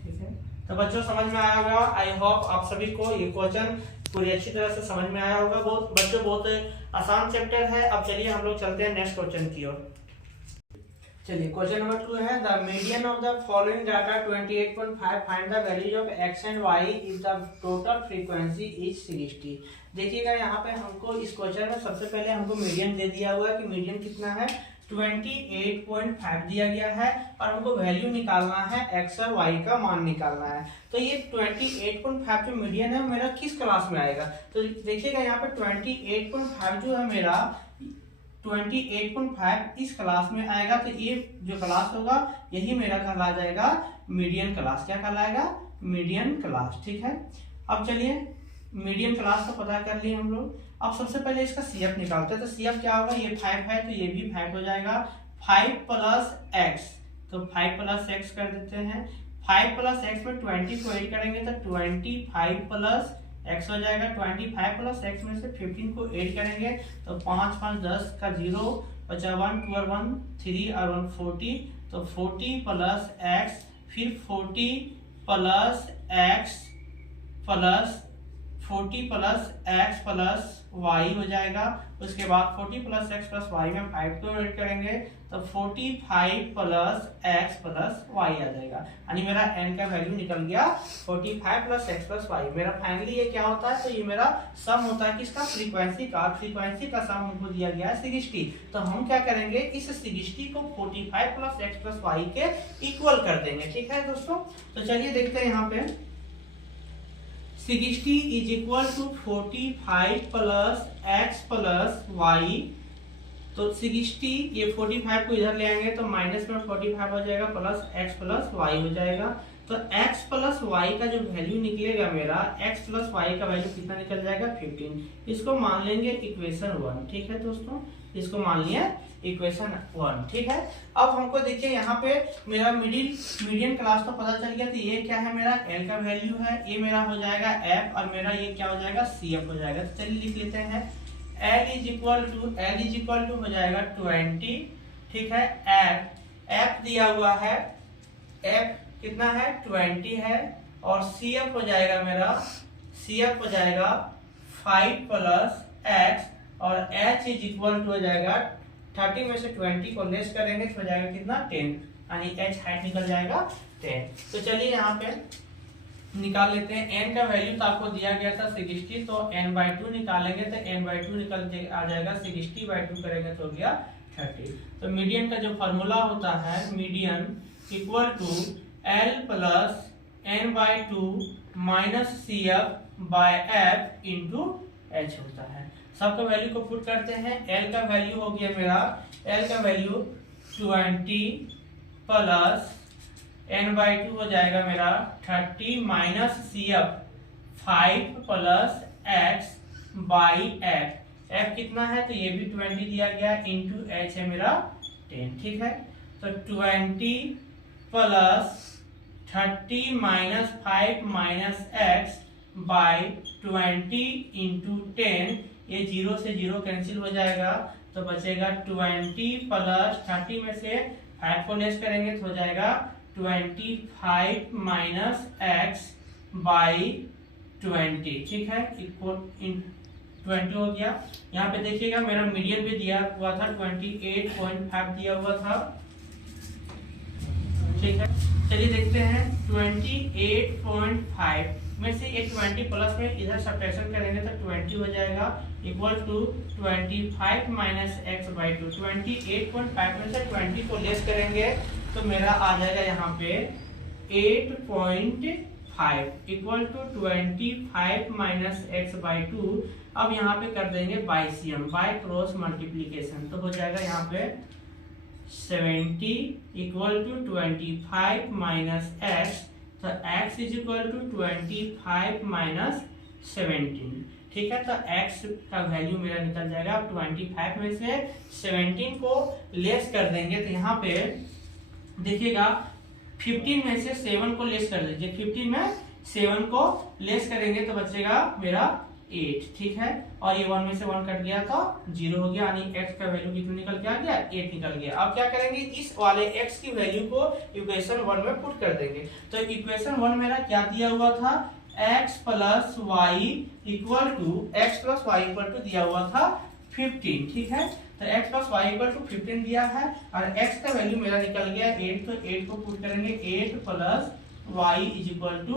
ठीक है। तो बच्चों समझ में आया होगा, आई होप आप सभी को ये क्वेश्चन पूरी अच्छी तरह से समझ में आया होगा। बच्चों बहुत आसान चैप्टर है। अब चलिए हम लोग चलते हैं नेक्स्ट क्वेश्चन की ओर। चलिए क्वेश्चन नंबर 2 है, the median of the following data 28.5, find the values of x and y if the total frequency is 60। देखिएगा यहाँ पे हमको इस क्वेश्चन में सबसे पहले हमको मीडियन दे दिया हुआ है कि मीडियन कितना है 28.5 दिया गया है और हमको वैल्यू निकालना है x और y का मान निकालना है। तो ये 28.5 जो मीडियन है मेरा किस क्लास में आएगा, तो देखिएगा यहाँ पे 28.5 जो है मेरा 28.5 इस क्लास में आएगा। तो ये जो क्लास होगा यही मेरा कहला जाएगा मीडियन क्लास। क्या कहलाएगा, मीडियन क्लास, ठीक है। अब चलिए मीडियन क्लास तो पता कर लिए हम लोग। अब सबसे पहले इसका CF निकालते हैं। तो CF क्या होगा, ये 5 है तो ये भी 5 हो जाएगा। 5 प्लस x, तो 5 प्लस x कर देते हैं। 5 प्लस x में 20 को ऐड करेंगे तो 25 प्लस x हो जाएगा। 25 प्लस x में से 15 को ऐड करेंगे तो 5 5 10 का 0 बचा 1 2 और 1 3 और 1 40, तो 40 प्लस x, फिर 40 plus x plus 40 plus x plus y हो जाएगा। उसके बाद 40 प्लस x प्लस y में 5 को ऐड करेंगे तो 45 प्लस x प्लस y आ जाएगा, यानी मेरा n का वैल्यू निकल गया 45 प्लस x प्लस y। मेरा फाइनली ये क्या होता है, तो ये मेरा सम होता है किसका, फ्रीक्वेंसी का। फ्रीक्वेंसी का सम हमको दिया गया है 60। तो हम क्या करेंगे, इस 60 को 45 प्लस x प्लस y के इक्वल कर देंगे, ठीक है दोस्तों। तो चलिए देखते हैं यहाँ पे 60 is equal to 45 plus x plus y। तो 60 ये 45 को इधर ले आएंगे तो माइनस में 45 हो जाएगा प्लस x प्लस y हो जाएगा। तो x प्लस y का जो वैल्यू निकलेगा मेरा, x प्लस y का वैल्यू कितना निकल जाएगा 15। इसको मान लेंगे इक्वेशन 1, ठीक है दोस्तों। इसको मान लिया इक्वेशन 1। ठीक है, अब हमको देखिए यहाँ पे मेरा मीडियन क्लास तो पता चल गया। तो ये क्या है, मेरा L का वैल्यू है, ये मेरा हो जाएगा F और मेरा ये क्या हो जाएगा CF हो जाएगा। तो चलिए लिख लेते हैं L इज इक्वल टू हो जाएगा 20। ठीक है, F दिया हुआ है, F कितना है 20 है, और CF हो जाएगा मेरा 5 प्लस x, और h इज इक्वल टू हो जाएगा 30 में से 20 को लेस करेंगे तो हो जाएगा कितना 10, यानी h हाइट निकल जाएगा 10। तो चलिए यहाँ पे निकाल लेते हैं। n का वैल्यू तो आपको दिया गया था 60, तो n/2 निकालेंगे तो n/2 निकल आ जाएगा 60/2 करेंगे तो हो गया 30। तो मीडियन का जो फॉर्मूला होता है, median equal to L plus n/2 minus CF/F into h होता है। सबका वैल्यू को पुट करते हैं। L का वैल्यू हो गया मेरा, L का वैल्यू 20 प्लस n/2 हो जाएगा मेरा 30 minus CF 5 plus x/f। f कितना है, तो ये भी 20 दिया गया, इंटू h है मेरा 10। ठीक है, तो 20 plus 30 minus 5 minus x/20 into 10, ये 0 से 0 कैंसिल हो जाएगा, तो बचेगा 20 प्लस 30 में से 5 को लेस करेंगे तो हो जाएगा 25 माइनस x/20। ठीक है, इक्वल 20 हो गया। यहाँ पे देखिएगा मेरा मीडियन भी दिया हुआ था 28.5 दिया हुआ था। ठीक है, चलिए देखते हैं 28.5 में से ये 20 प्लस में इधर सब्ट्रैक्शन करेंगे तो 20 हो जाएगा, इक्वल टू 25 माइनस x/2। 28.5 में से 20 को लेस करेंगे तो मेरा आ जाएगा यहाँ पे 8.5 इक्वल टू 25 माइनस x/2। अब यहाँ पे कर देंगे बाइसियम, बाय क्रॉस मल्टीप्लीकेशन, तो हो जाएगा यहाँ पे 70 इक्वल टू 25 माइनस x, तो x is equal to 25 minus 17। ठीक है, तो x का वैल्यू मेरा निकल जाएगा। अब 25 में से 17 को लेस कर देंगे तो यहाँ पे देखिएगा 15 में से 7 को लेस कर दीजिए, 15 में 7 को लेस करेंगे तो बचेगा मेरा 8। ठीक है, और ये 1 में से 1 कट गया तो 0 हो गया, यानी x का वैल्यू कितना निकल के आ गया 8 निकल गया। अब क्या करेंगे, इस वाले x की वैल्यू को इक्वेशन 1 में पुट कर देंगे। तो इक्वेशन 1 मेरा क्या दिया हुआ था, x plus Y equal to दिया हुआ था 15। ठीक है, तो x plus Y equal to 15 दिया है, और x का वैल्यू मेरा निकल गया 8, तो 8 को पुट करेंगे, 8 plus Y is equal to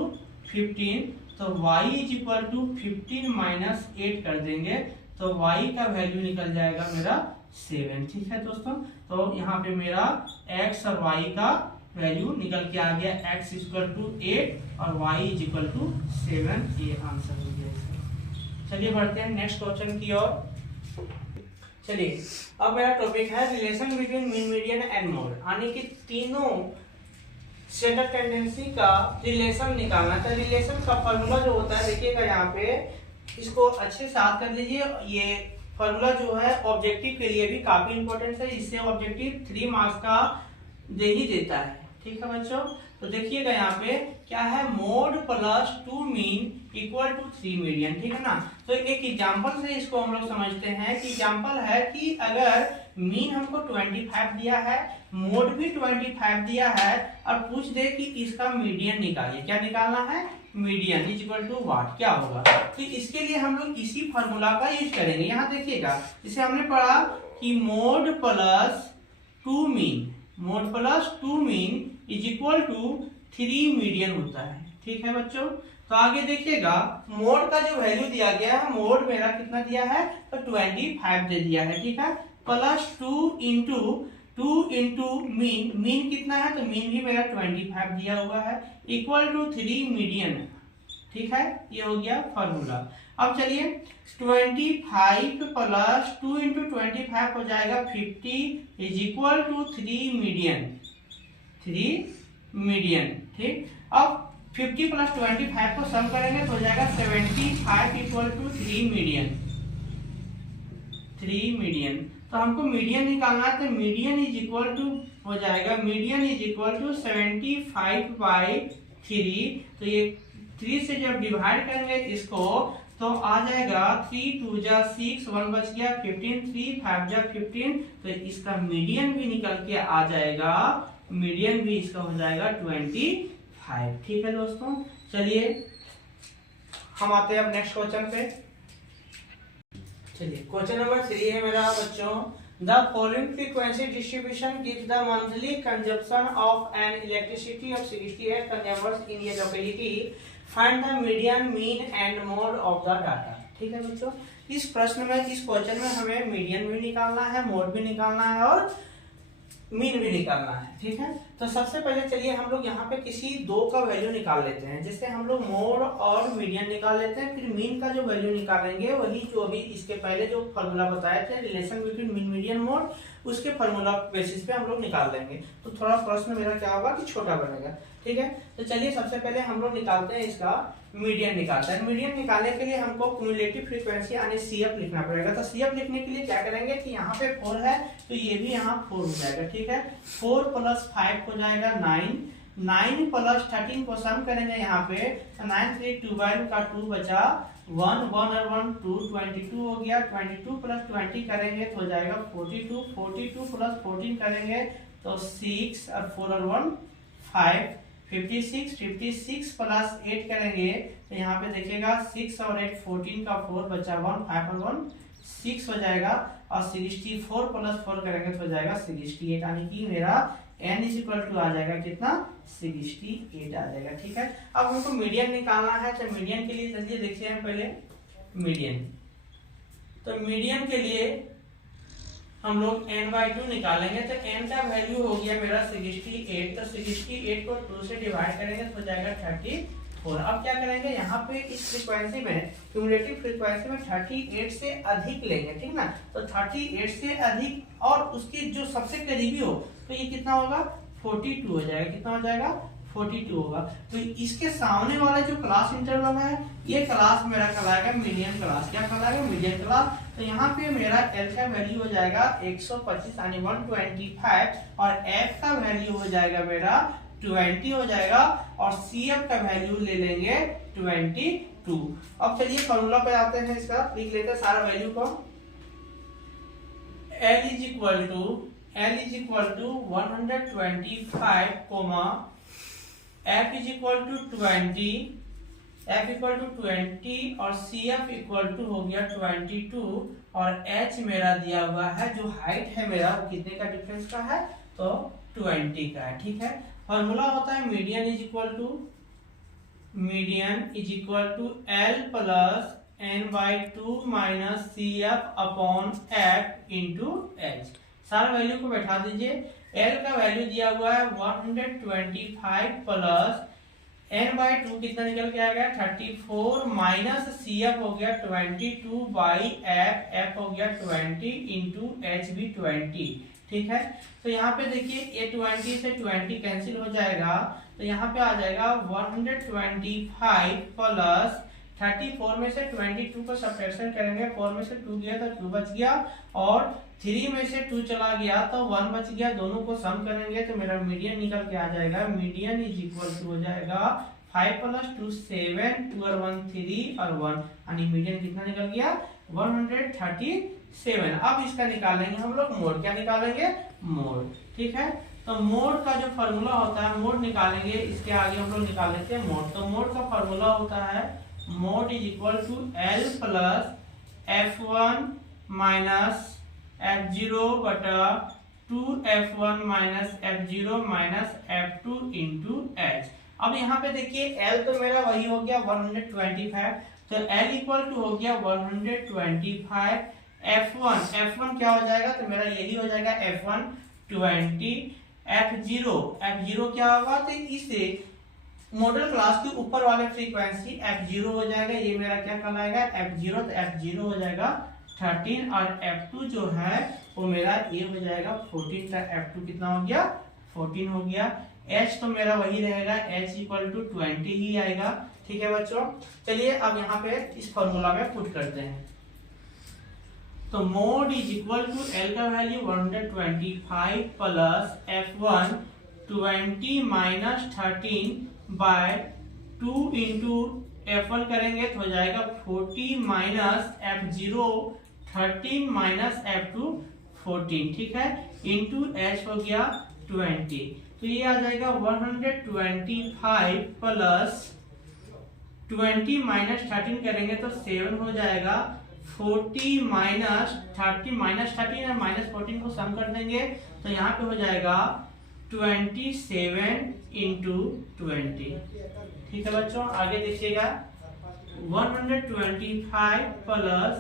15, तो y is equal to 15 minus 8 कर देंगे तो y का वैल्यू निकल जाएगा मेरा 7। ठीक है दोस्तों, तो यहाँ पे मेरा x और y का वैल्यू निकल के आ गया, x इज इक्वल टू 8 और y इज इक्वल टू 7। ये आंसर हो गया इसका। चलिए बढ़ते हैं नेक्स्ट क्वेश्चन की ओर। चलिए, अब मेरा टॉपिक है relation between mean, median and mode, यानी कि तीनों सेंटर टेंडेंसी का रिलेशन निकालना। तो रिलेशन का फॉर्मूला जो होता है, देखिएगा यहाँ पे, इसको अच्छे से याद कर लीजिए। ये फॉर्मूला जो है ऑब्जेक्टिव के लिए भी काफी इंपॉर्टेंट है, इससे ऑब्जेक्टिव 3 मार्क्स का दे ही देता है। ठीक है बच्चों, तो देखिएगा यहाँ पे क्या है, mode plus 2 mean equal to 3 median. ठीक है ना, तो एक एग्जांपल से इसको हम लोग समझते हैं कि एग्जांपल है कि अगर मीन हमको 25 दिया है, मोड भी 25 दिया है, और पूछ दे कि इसका मीडियन निकालिए। क्या निकालना है, median is equal to what, क्या होगा। तो इसके लिए हम लोग इसी फॉर्मूला का यूज करेंगे। यहाँ देखिएगा, जैसे हमने पढ़ा कि mode plus 2 mean is equal to 3 median होता है। ठीक है बच्चों, तो आगे देखिएगा मोड का जो वैल्यू दिया गया है, मोड मेरा कितना दिया है, तो 25 दे दिया है। ठीक है, प्लस 2 इंटू मीन कितना है, तो मीन भी मेरा 25 दिया हुआ है, इक्वल टू 3 मीडियन। ठीक है, ये हो गया फॉर्मूला। अब चलिए 25 प्लस 2 इंटू 25 हो जाएगा 50 इज इक्वल टू 3 मीडियन। ठीक, अब 50 प्लस 25 को सम करेंगे तो हो जाएगा 75 इक्वल टू 3 मीडियन। तो हमको मीडियन निकालना है, तो मीडियन इज इक्वल टू हो जाएगा, मीडियन इज इक्वल टू 75/3। तो ये 3 से जब डिवाइड करेंगे इसको तो आ जाएगा 3 2 जा 6, 1 बच गया 15, 3 5 जा 15। तो इसका मीडियन भी निकल के आ जाएगा, मीडियन भी इसका हो जाएगा 25। ठीक है दोस्तों, चलिए हम आते हैं अब नेक्स्ट क्वेश्चन पे। चलिए क्वेश्चन नंबर 3 है मेरा बच्चों, the following frequency distribution gives the monthly consumption of N elasticity of 68 consumers in A locality, find the median mean and mode of the data. ठीक है बच्चों, इस प्रश्न में, इस क्वेश्चन में हमें मीडियन भी निकालना है, मोड भी निकालना है और मीन भी निकालना है। ठीक है, तो सबसे पहले चलिए हम लोग यहाँ पे किसी दो का वैल्यू निकाल लेते हैं, जिससे हम लोग मोड और मीडियन निकाल लेते हैं। फिर मीन का जो वैल्यू निकालेंगे वही जो अभी इसके पहले जो फॉर्मूला बताए थे relation between mean median mode, उसके फॉर्मूला बेसिस पे हम लोग निकाल लेंगे। तो थोड़ा प्रश्न मेरा क्या होगा कि छोटा बनेगा। ठीक है, तो चलिए सबसे पहले हम लोग निकालते हैं इसका मीडियन निकालते हैं। मीडियन निकालने के लिए हमको क्यूमुलेटिव फ्रीक्वेंसी यानी सीएफ लिखना पड़ेगा। तो सीएफ लिखने के लिए क्या करेंगे कि यहाँ पे 4 है तो ये भी यहाँ 4 हो जाएगा। ठीक है, 4 + 5 हो जाएगा 9, 9 + 13 को सम करेंगे यहाँ पे, 9 3 12 का 2 बचा 1 1 और 1 2 22 हो गया। 22 + 20 करेंगे तो हो जाएगा 42, 42 + 14 करेंगे तो 6 और 4 और 1 5, 56, 56 + 8 करेंगे तो यहाँ पे देखिएगा 6 और 8 14 का 4 बचा 1, 5 और 1 6 हो जाएगा। और 64 + 4 करेंगे तो हो जाएगा 68, यानी कि मेरा n = आ जाएगा कितना, 68 आ जाएगा। ठीक है, अब हमको मीडियन निकालना है। तो मीडियन के लिए चलिए देखिए हम पहले मीडियन। तो मीडियन के लिए हम लोग n/2 निकालेंगे। तो n का वैल्यू हो गया मेरा 68। तो 68 को 2 से डिवाइड करेंगे तो हो जाएगा 34। अब क्या करेंगे, यहाँ पे इस फ्रीक्वेंसी में, क्यूमुलेटिव फ्रीक्वेंसी में 38 से अधिक लेंगे। ठीक ना, तो 38 से अधिक और उसकी जो सबसे करीबी हो तो ये कितना होगा, 42 हो जाएगा। कितना हो जाएगा, 42 होगा। तो इसके सामने वाला जो क्लास इंटरवल है ये क्लास मेरा कहलाएगा मीडियन क्लास। क्या कहलाएगा, मीडियन क्लास। तो यहाँ पे मेरा L का वैल्यू हो जाएगा 125 यानी 125 और F का वैल्यू हो जाएगा मेरा 20 हो जाएगा और CF का वैल्यू ले लेंगे 22। अब चलिए फॉर्मूला पे आते हैं, इसका लिख लेते हैं सारा वैल्यू को। L = 125, F = 20 और CF = हो गया 22 और H मेरा दिया हुआ है, जो हाइट है मेरा वो कितने का डिफरेंस का है, तो 20 का है। ठीक है, फॉर्मूला होता है median is equal to L + n/2 - CF/F × H। सारा वैल्यू को बैठा दीजिए। L का वैल्यू दिया हुआ है 125 प्लस n/2 कितना निकल के आ गया 34 माइनस CF हो गया 22/F, F हो गया 20 इंटू H भी 20। ठीक है, तो यहाँ पे देखिए ये 20 से 20 कैंसिल हो जाएगा तो यहाँ पे आ जाएगा 125 प्लस 34 में से 22 को सब्ट्रैक्शन करेंगे, 4 में से 2 गया तो 2 बच गया और 3 में से 2 चला गया तो 1 बच गया। दोनों को सम करेंगे तो मेरा मीडियन निकल के आ जाएगा। मीडियन इज इक्वल टू हो जाएगा 5 + 2 7, 2 और 1 3 और 1 यानी मीडियन कितना निकल गया 137। अब इसका निकालेंगे हम लोग मोड। क्या निकालेंगे, मोड। ठीक है, तो मोड का जो फॉर्मूला होता है, मोड निकालेंगे, इसके आगे हम लोग निकाल लेते हैं मोड। तो मोड का फॉर्मूला होता है mode is equal to L + F1 - F0 बटा 2F1 - F0 - F2 into H। अब यहाँ पे देखिए L तो मेरा वही हो गया 125, तो L इक्वल टू हो गया 125। F1 क्या हो जाएगा, तो मेरा यही हो जाएगा F1 20। F0 क्या होगा, तो इसे मॉडल क्लास के ऊपर वाले फ्रीक्वेंसी F0 हो जाएगा। ये मेरा क्या कहलाएगा F0, तो F0 हो जाएगा 13 और F2 जो है वो मेरा ये हो जाएगा 14 का। F2 कितना हो गया 14 हो गया। H तो मेरा वही रहेगा, H = 20 ही आएगा। ठीक है बच्चों, चलिए अब यहाँ पे इस फॉर्मूला में पुट करते हैं। तो mode is equal to L का value 125 plus F1 20 minus 13 by 2 into F1 करेंगे तो हो जाएगा 40 माइनस F0 13 माइनस F2 14, ठीक है, इंटू H हो गया 20। तो ये आ जाएगा 125 प्लस 20 माइनस 13 करेंगे तो 7 हो जाएगा। 40 माइनस 30 माइनस 13 और माइनस 14 को सम कर देंगे तो यहाँ पे हो जाएगा 27 इंटू 20, ठीक है बच्चों। आगे देखिएगा 125 प्लस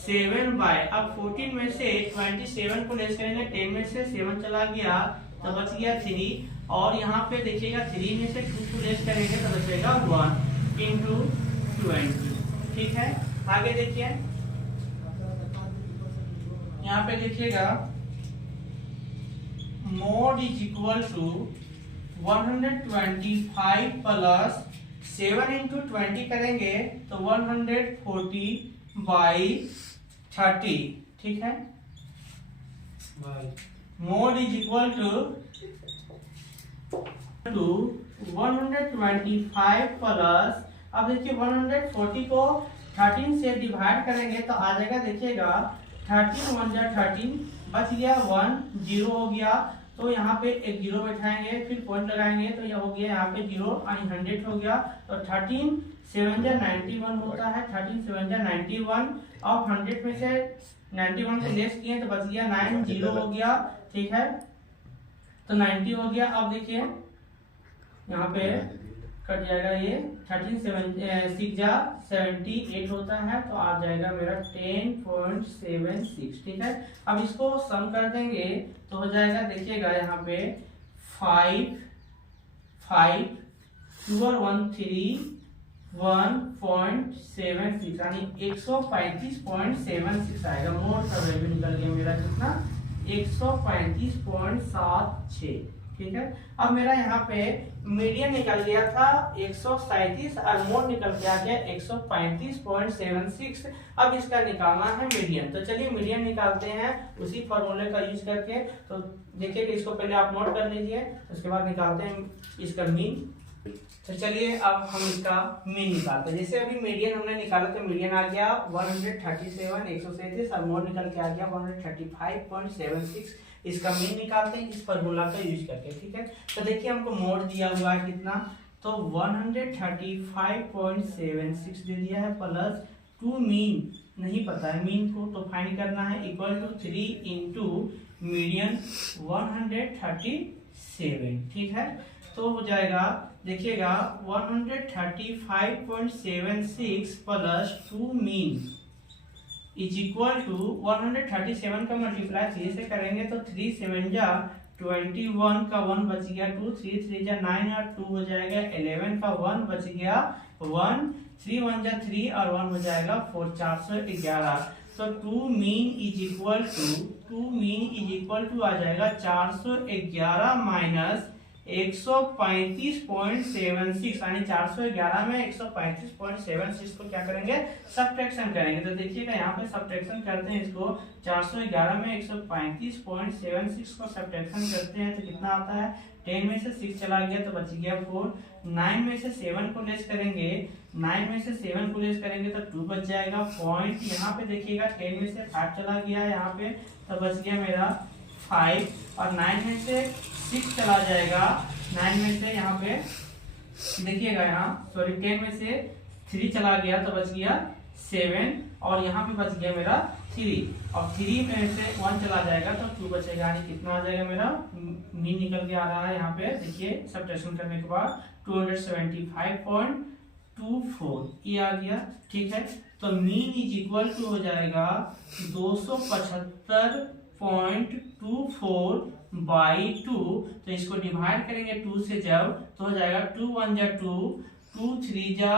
7 बाय, अब 14 में से 27 को लेस करेंगे, 10 में से 7 चला गया तो बच गया 3, और यहाँ पे देखिएगा 3 में से 2 को लेस करेंगे तो बचेगा 1 इंटू 20, ठीक है। आगे देखिए यहाँ पे देखिएगा mode is equal to 125 plus 7 into 20 करेंगे तो 140 बाई 30, ठीक है। Mode is equal to 125 plus, अब देखिए 140 को 13 से डिवाइड करेंगे तो आ जाएगा, देखिएगा 13 1 जा 13, बच गया 1, 0 हो गया तो यहाँ पे एक 0 बैठाएंगे, फिर पॉइंट लगाएंगे तो यह हो गया यहाँ पे 0 और 100 हो गया। तो 13 7 जा 91 होता है, 13 7 जा 91, और 100 में से 91 को लेस किए तो बच गया 9, 0 हो गया, ठीक है, तो 90 हो गया। अब देखिए यहाँ पे कट जाएगा, ये 13 7 6 जा 78 होता है तो आ जाएगा मेरा 10.76, ठीक है। अब इसको सम कर देंगे तो हो जाएगा, देखिएगा यहाँ पे 5 5 2 1 3 1.76 यानी 135.76 आएगा। मोड का वैल्यू निकल गया मेरा कितना, 135.76, ठीक है। अब मेरा यहाँ पे मीडियन निकल गया था 137 और मोड निकल के आ गया 135.76। अब इसका निकालना है मीडियन, तो चलिए मीडियन निकालते हैं उसी फॉर्मूले का यूज करके। तो देखिए कि इसको पहले आप नोट कर लीजिए, उसके बाद निकालते हैं इसका मीन। तो चलिए अब हम इसका मीन निकालते हैं। जैसे अभी मीडियन हमने निकाला तो मीडियन आ गया 137 137 और मोड निकल के आ गया 135.76। इसका मीन निकालते हैं इस फॉर्मूला का यूज करके, ठीक है। तो देखिए हमको मोड दिया हुआ है कितना, तो 135.76 दे दिया है, प्लस 2 मीन नहीं पता है, मीन को तो फाइंड करना है, इक्वल टू 3 इंटू मीडियन 137, ठीक है। तो हो जाएगा, देखिएगा 135.76 plus 2 mean is equal to 137 का मल्टीप्लाई 3 से करेंगे तो 3 7 जा 21 का 1 बच गया 2, 3 3 जा 9 और 2 हो जाएगा 11 का 1 बच गया 1, 3 1 जा 3 और 1 हो जाएगा 4, 411। तो 2 मीन इज इक्वल टू आ जाएगा 411 माइनस 135.76 यानी 411 में 135.76 को क्या करेंगे, सब्ट्रैक्शन करेंगे। तो देखिएगा यहाँ पे सब्ट्रैक्शन करते हैं इसको, 411 में 135.76 को सब्ट्रैक्शन करते हैं तो कितना आता है, 10 में से 6 चला गया तो बच गया 4, 9 में से 7 को लेस करेंगे, 9 में से 7 को लेस करेंगे तो 2 बच जाएगा पॉइंट। यहाँ पे देखिएगा 10 में से 5 चला गया यहाँ पे तो बच गया मेरा 5, और 9 में से 6 चला जाएगा, 9 में से यहाँ पे देखिएगा यहाँ 10 में से 3 चला गया तो बच गया 7, और यहाँ पे बच गया मेरा 3, और 3 में से 1 चला जाएगा तो 2 बचेगा, यानी कितना आ जाएगा मेरा मीन निकल के आ रहा है यहाँ पे, देखिए सब्ट्रैक्शन करने के बाद 275.24 ये आ गया, ठीक है। तो मीन इज इक्वल टू हो जाएगा 275.24 बाई 2, तो इसको डिवाइड करेंगे 2 से जब तो हो जाएगा 2 1 जा 2, 2 3 जा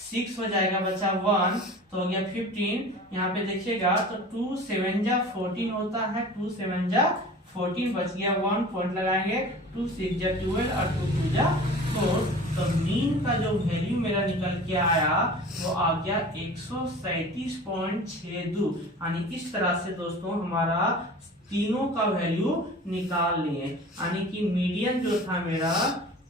6 हो जाएगा, बचा 1 तो हो गया 15। यहाँ पे देखिएगा तो 2 7 जा 14 होता है, 2 7 जा 14 बच गया 1, पॉइंट लगाएंगे, 2 6 जा 12 और 2 2 जा तो मीन का जो वैल्यू मेरा निकल के आया वो आ गया 137.62। यानी इस तरह से दोस्तों हमारा तीनों का वैल्यू निकाल लिए। यानी कि मीडियन जो था मेरा,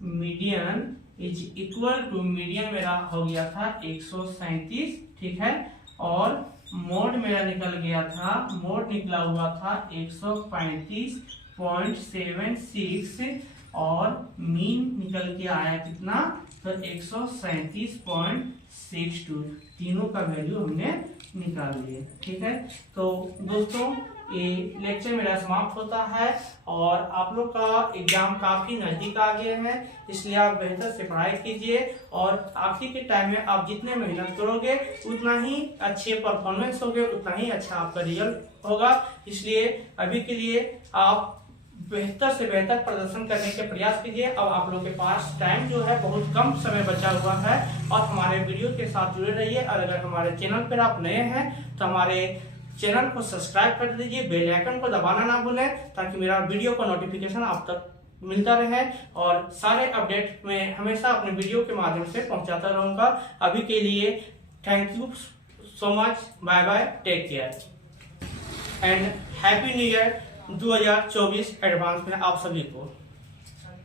median is equal to, median मेरा हो गया था 137, ठीक है। और मोड मेरा निकल गया था, मोड निकला हुआ था 135.76 और मीन निकल के आया कितना, तो 137.62। तीनों का वैल्यू हमने निकाल लिए, ठीक है। तो दोस्तों ये लेक्चर मेरा समाप्त होता है और आप लोग का एग्जाम काफी नजदीक आ गया है, इसलिए आप बेहतर से पढ़ाई कीजिए और आखिर के टाइम में आप जितने मेहनत करोगे उतना ही अच्छे परफॉर्मेंस होगे, उतना ही अच्छा आपका रिजल्ट होगा। इसलिए अभी के लिए आप बेहतर से बेहतर प्रदर्शन करने के प्रयास कीजिए। अब आप लोग के पास टाइम जो है बहुत कम समय बचा हुआ है और हमारे वीडियो के साथ जुड़े रहिए। और अगर हमारे चैनल पर आप नए हैं तो हमारे चैनल को सब्सक्राइब कर दीजिए, बेल आइकन को दबाना ना भूलें ताकि मेरा वीडियो का नोटिफिकेशन आप तक मिलता रहे और सारे अपडेट मैं हमेशा अपने वीडियो के माध्यम से पहुंचाता रहूंगा। अभी के लिए thank you so much, bye bye, take care and happy new year 2024 advance में आप सभी को।